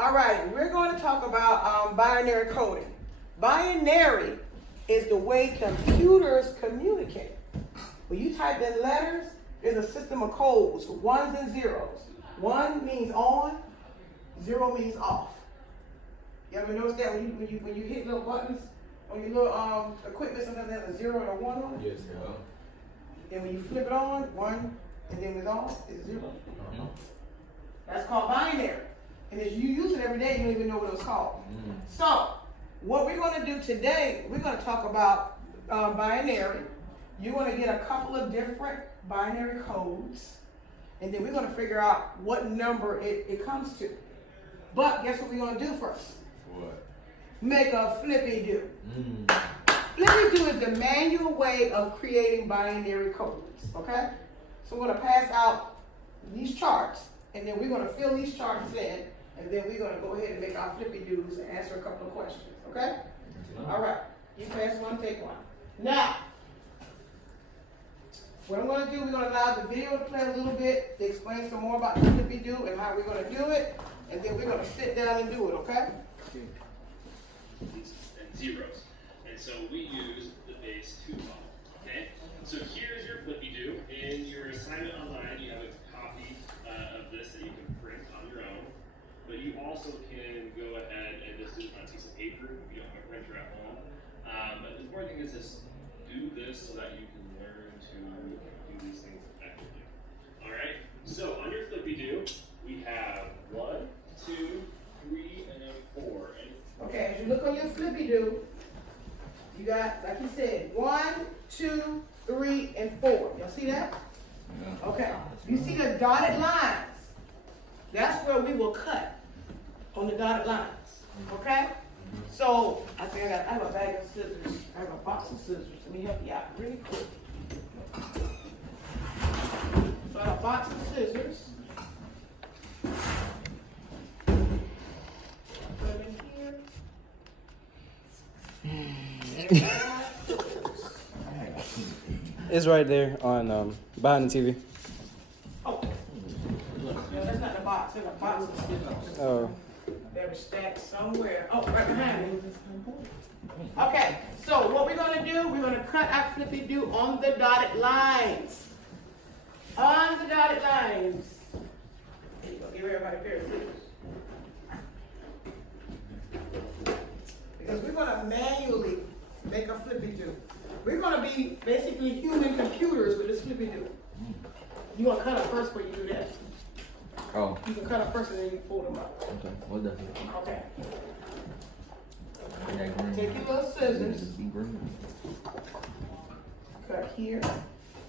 All right, we're going to talk about binary coding. Binary is the way computers communicate. When you type in letters, there's a system of codes, ones and zeros. 1 means on, 0 means off. You ever notice that when you hit little buttons on your little equipment, sometimes they have a 0 and a 1 on it? Yes, ma'am. And when you flip it on, 1, and then it's off, it's 0. That's called binary. And as you use it every day, you don't even know what it's called. So, what we're going to do today, we're going to talk about binary. You're going to get a couple of different binary codes, and then we're going to figure out what number it comes to. But guess what we're going to do first? What? Make a flippy-do. Flippy-do is the manual way of creating binary codes, okay? So we're going to pass out these charts, and then we're going to fill these charts in, and then we're going to go ahead and make our flippy-doos and answer a couple of questions, okay? All right, you pass one, take one. Now, what I'm going to do, we're going to allow the video to play a little bit to explain some more about the flippy-do and how we're going to do it, and then we're going to sit down and do it, okay? And zeros. And so we use the base 2 model, okay? So here's your flippy-do. In your assignment online, you have a copy of this that you can print on your own, but you also can go ahead and just do it on a piece of paper if you don't have a printer at home. But the important thing is just do this so that you can learn to do these things effectively. All right, so on your flippy-do, we have 1, 2, 3, and then 4. Okay, as you look on your flippy-do, you got, like you said, 1, 2, 3, and 4. Y'all see that? Yeah. Okay. You see the dotted lines? That's where we will cut on the dotted lines. Okay? So I think I have a bag of scissors. I have a box of scissors. Let me help you out really quick. So I have a box of scissors. Put them in here. It's right there on behind the TV. Oh, no, that's not the box. There's a box of scissors. Oh. They were stacked somewhere. Oh, right behind me. Okay, so what we're going to do, we're going to cut our flippy-do on the dotted lines. On the dotted lines. There you go. Give everybody a pair of scissors. Because we're going to manually make a flippy-do. We're going to be basically human computers with this flippy-do. You want to cut it first before you do that. Oh. You can cut it first and then you fold them up. Okay. What the heck? Okay. That green. Take your little scissors. Be green. Cut here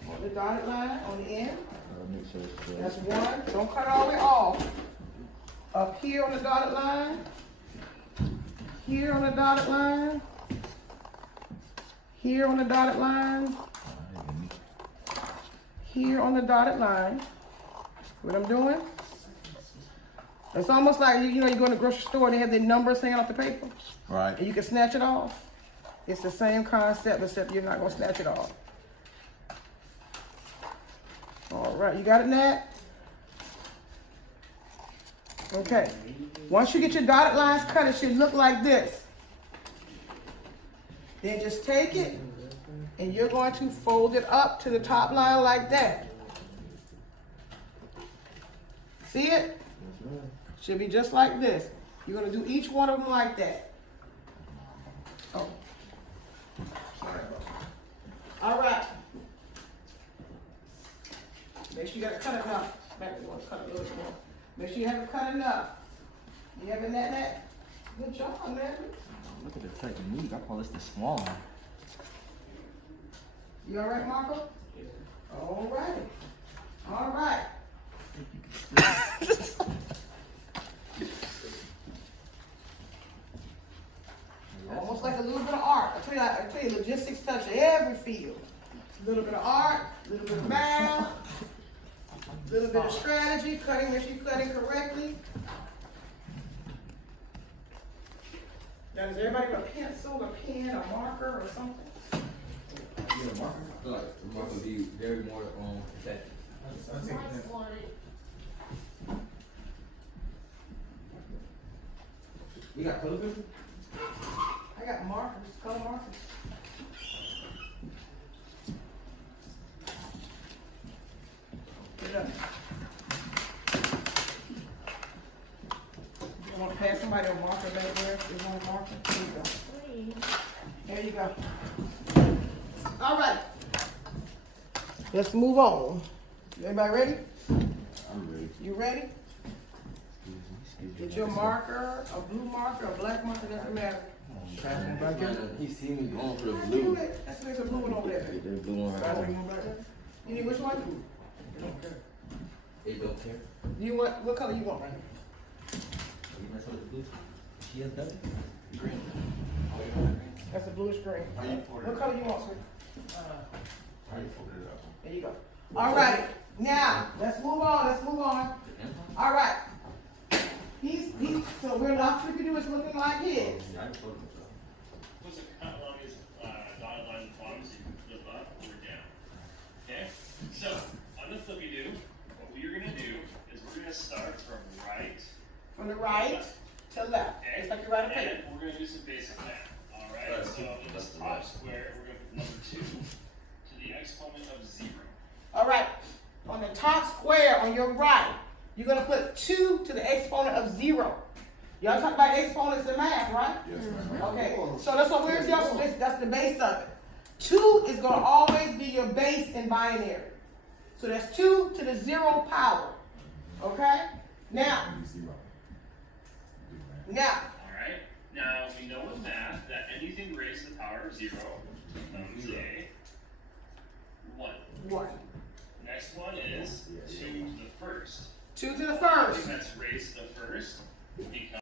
on the dotted line on the end. Make sure it's straight. That's one. Don't cut it all the way off. Up here on the dotted line. Here on the dotted line. Here on the dotted line. Here on the dotted line. What I'm doing? It's almost like, you know, you go in the grocery store and they have the numbers hanging off the paper. Right. And you can snatch it off. It's the same concept, except you're not going to snatch it off. All right, you got it, Nat? Okay. Once you get your dotted lines cut, it should look like this. Then just take it, and you're going to fold it up to the top line like that. See it? Should be just like this. You're going to do each one of them like that. Oh. Sorry. All right. Make sure you got to cut enough. Maybe you want to cut a little bit more. Make sure you have it cut enough. You have it, Nat? Good job, man. Look at the technique. I call this the swan. You all right, Marco? All righty. All right. Almost like a little bit of art. I tell you, logistics touch every field. A little bit of art, a little bit of math, a little bit of strategy, cutting, make sure you're cutting correctly. Now, does everybody have a pencil, a pen, a marker, or something? Yeah, marker. I feel like the marker would be very more effective. You got color pencil? I got markers, color markers. Get it up. You want to pass somebody a marker back there? You want a marker? There you go. All right. Let's move on. Everybody ready? I'm ready. You ready? Get your marker, a blue marker, a black marker, doesn't matter. He see me going for the Let's blue. do it. There's a blue one over there. Get that blue one right there. You need which one? They don't care. You want, what color you want right now? You mess with the blue? She has that? Green. That's a bluish green. How you fold it What up? color you want, sir? How you fold it up? There you go. All right, now, let's move on, All right. So we're not flipping do is looking like his. Yeah, I can fold it up. Supposed to cut along his dotted line at the bottom so you can flip up or down. Okay? So, on the flippy do, what we're gonna do is we're gonna start from right. From the right to left. Okay? Just like you write a And paper. we're gonna do some basic math. Alright? Right, So in this that's the top right. square, we're gonna put number 2 to the exponent of 0. All right, on the top square on your right, you're gonna put 2 to the exponent of 0. Y'all talk about exponents in math, right? Yes, ma'am. Okay, so that's what we're doing. That's the base of it. 2 is gonna always be your base in binary. So that's 2 to the 0 power. Okay? Now, Alright? Now, we know with math that anything raised to the power of 0 becomes a 1. 1. Next one is 2 to the first. 2 to the Everything first. that's raised to the first becomes